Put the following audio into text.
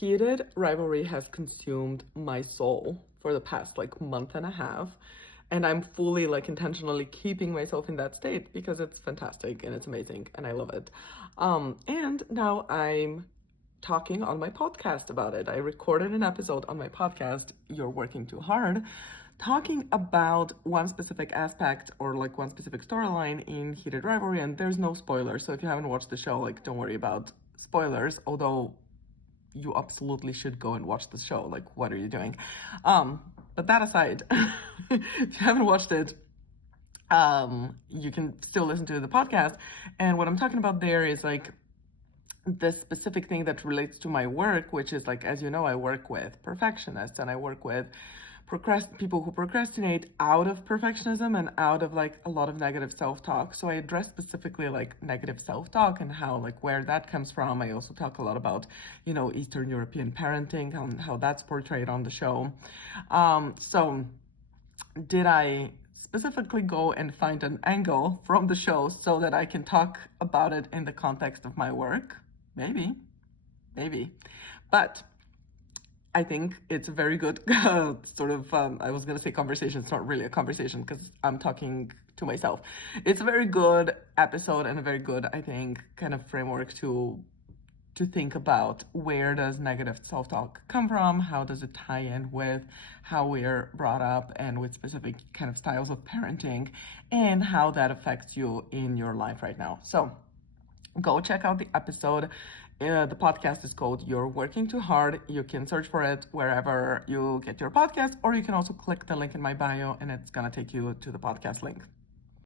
heated rivalry has consumed my soul for the past like month and a half. And I'm fully like intentionally keeping myself in that state because it's fantastic and it's amazing and I love it. And now I'm talking on my podcast about it. I recorded an episode on my podcast, You're Working Too Hard, talking about one specific aspect or like one specific storyline in Heated Rivalry, and there's no spoilers. So if you haven't watched the show, like don't worry about spoilers, although you absolutely should go and watch the show. Like, what are you doing? But that aside, if you haven't watched it, you can still listen to the podcast. And what I'm talking about there is like this specific thing that relates to my work, which is like, as you know, I work with perfectionists and I work with people who procrastinate out of perfectionism and out of like a lot of negative self-talk. So I address specifically like negative self-talk and how like where that comes from. I also talk a lot about, you know, Eastern European parenting and how that's portrayed on the show. So did I specifically go and find an angle from the show so that I can talk about it in the context of my work? Maybe. But I think it's a very good sort of, I was going to say conversation. It's not really a conversation because I'm talking to myself. It's a very good episode and a very good, I think, kind of framework to think about where does negative self-talk come from, how does it tie in with how we're brought up and with specific kind of styles of parenting and how that affects you in your life right now. So go check out the episode. The podcast is called You're Working Too Hard. You can search for it wherever you get your podcast, or you can also click the link in my bio and it's gonna take you to the podcast link.